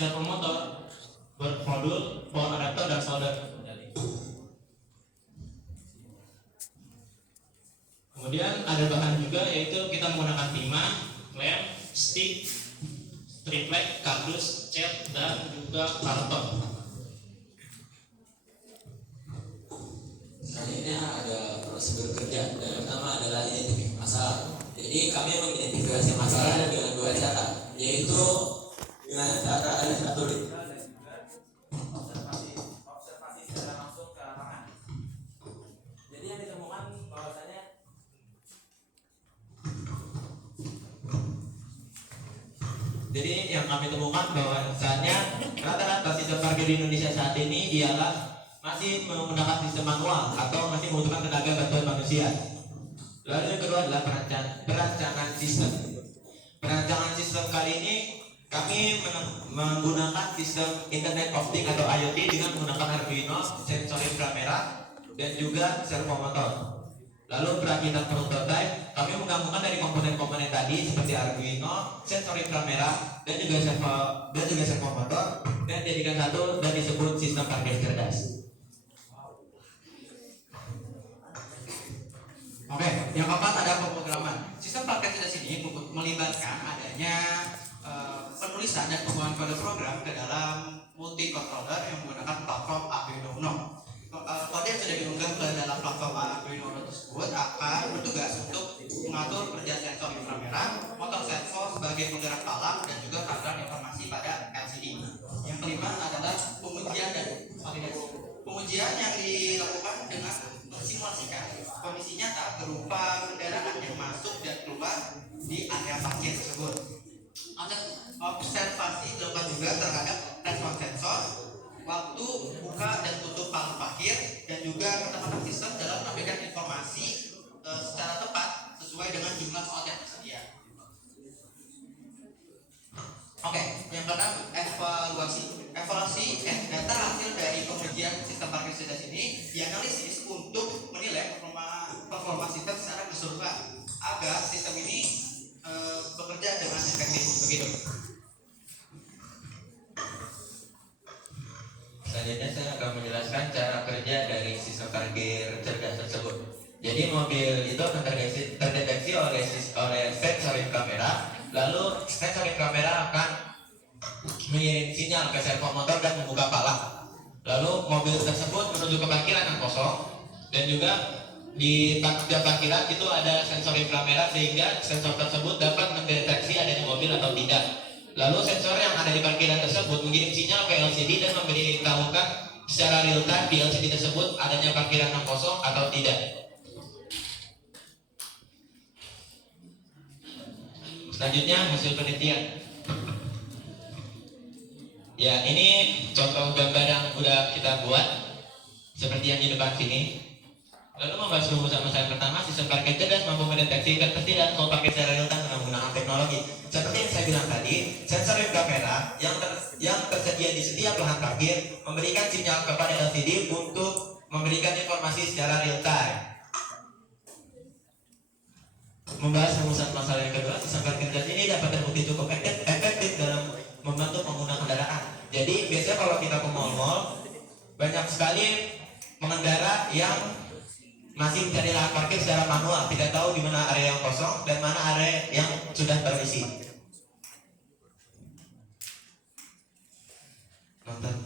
servo motor bermodul power adapter dan solder. Kemudian ada bahan juga, yaitu kita menggunakan timah, lem, stick, triplek, kardus, cat, dan juga karton. Selanjutnya ada prosedur kerja. Yang pertama adalah identifikasi masalah. Jadi kami mengidentifikasi masalah dengan dua cara, yaitu dengan cara ada satu observasi secara langsung ke lapangan. Jadi yang ditemukan bahwasanya kami temukan bahwasanya rata-rata sistem parkir di Indonesia saat ini ialah masih menggunakan sistem manual atau masih membutuhkan tenaga bantuan manusia. Lalu yang kedua adalah perancangan sistem. Perancangan sistem kali ini kami menggunakan sistem Internet of Things atau IoT dengan menggunakan Arduino, sensor inframerah, dan juga servo motor. Lalu perakitan prototipe, kami menggabungkan dari komponen-komponen tadi seperti Arduino, sensor inframerah, dan juga servo motor, dan jadikan satu dan disebut sistem parkir cerdas. Oke, yang keempat ada pemrograman. Sistem parkir cerdas ini melibatkan adanya penulisan dan pembuatan kode program ke dalam multi controller yang menggunakan platform Arduino Uno. Kode yang sudah diunggah ke dalam platform Arduino Uno tersebut akan bertugas untuk mengatur kerja sensor inframerah, motor servo sebagai penggerak palang, dan juga keterangan informasi pada LCD. Yang kelima adalah pengujian dan validasi. Pengujian yang dilakukan dengan simulasikan kondisi nyata berupa kendaraan yang masuk dan keluar di area parkir tersebut. Observasi dilakukan juga terhadap respon sensor, waktu buka dan tutup palang parkir, dan juga ketepatan sistem dalam memberikan informasi secara tepat sesuai dengan jumlah slot yang tersedia. Oke, yang keenam evaluasi data hasil dari pengujian sistem parkir cerdas ini dianalisis untuk menilai performa sistem secara keseluruhan agar sistem ini bekerja dengan efektif. Begitu. Selanjutnya saya akan menjelaskan cara kerja dari sistem parkir cerdas tersebut. Jadi mobil itu akan terdeteksi oleh sensor inframerah, lalu sensor inframerah akan mengirim sinyal ke servo motor dan membuka palang. Lalu mobil tersebut menuju ke parkiran yang kosong, dan juga di tiap parkiran itu ada sensor inframerah sehingga sensor tersebut dapat mendeteksi adanya mobil atau tidak. Lalu sensor yang ada di parkiran tersebut mengirim sinyal ke LCD dan memberitahukan secara real time di LCD tersebut adanya parkiran yang kosong atau tidak. Selanjutnya hasil penelitian. Ya, ini contoh gambar yang udah kita buat seperti yang di depan sini. Lalu membahas rumusan masalah pertama, sistem parkir cerdas mampu mendeteksi ketersediaan kalau parkir secara real time dengan menggunakan teknologi. Seperti yang saya bilang tadi, sensor inframerah yang tersedia di setiap lahan parkir memberikan sinyal kepada LCD untuk memberikan informasi secara real time. Membahas rumusan masalah yang kedua, sistem parkir cerdas ini dapat terbukti cukup efektif dalam membantu pengguna kendaraan. Jadi biasanya kalau kita ke mall-mall, banyak sekali pengendara yang masih mencari lahan parkir secara manual, tidak tahu di mana area yang kosong dan mana area yang sudah terisi. Nonton.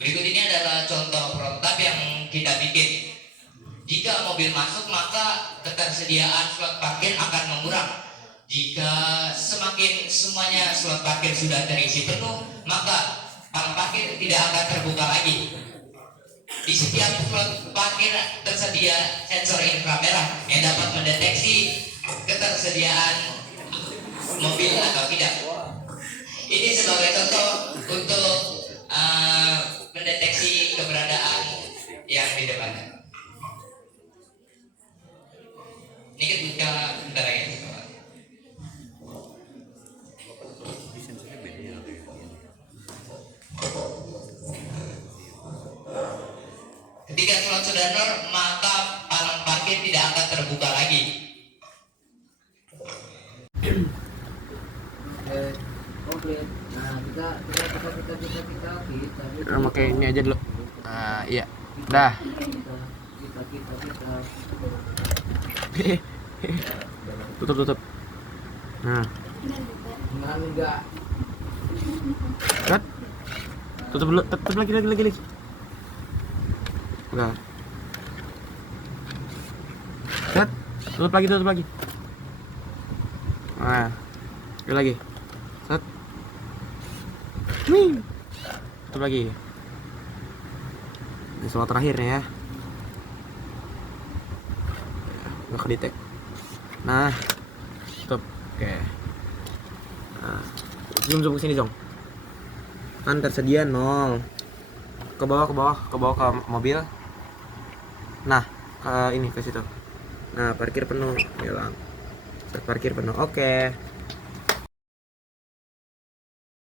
Berikut ini adalah contoh prototipe yang kita bikin. Jika mobil masuk, maka ketersediaan slot parkir akan mengurang. Jika semakin semuanya slot parkir sudah terisi penuh, maka palang parkir tidak akan terbuka lagi. Di setiap slot parkir tersedia sensor inframerah yang dapat mendeteksi ketersediaan mobil atau tidak. Ini sebagai contoh untuk mendeteksi keberadaan yang di depan. Ini ketika kendaraan itu. Ketika slot sudah nol, maka palang parkir tidak akan terbuka lagi. Komplit. Nah, kita Pakai ini aja dulu. Iya. Dah. kita Tutup. Nah, enggak. cut. Tutup dulu. Tutup lagi. Udah. Cut. Tutup lagi. Nah, sekali lagi. Set. Nih. Tutup lagi. Ini soal terakhir nih ya. Nggak kedetek. Nah, tutup. Oke. Nah, zoom ke sini dong. Kan tersedia 0. Ke bawah ke mobil. Nah, ke ini ke situ. Nah, parkir penuh, bilang. Parkir penuh. Oke.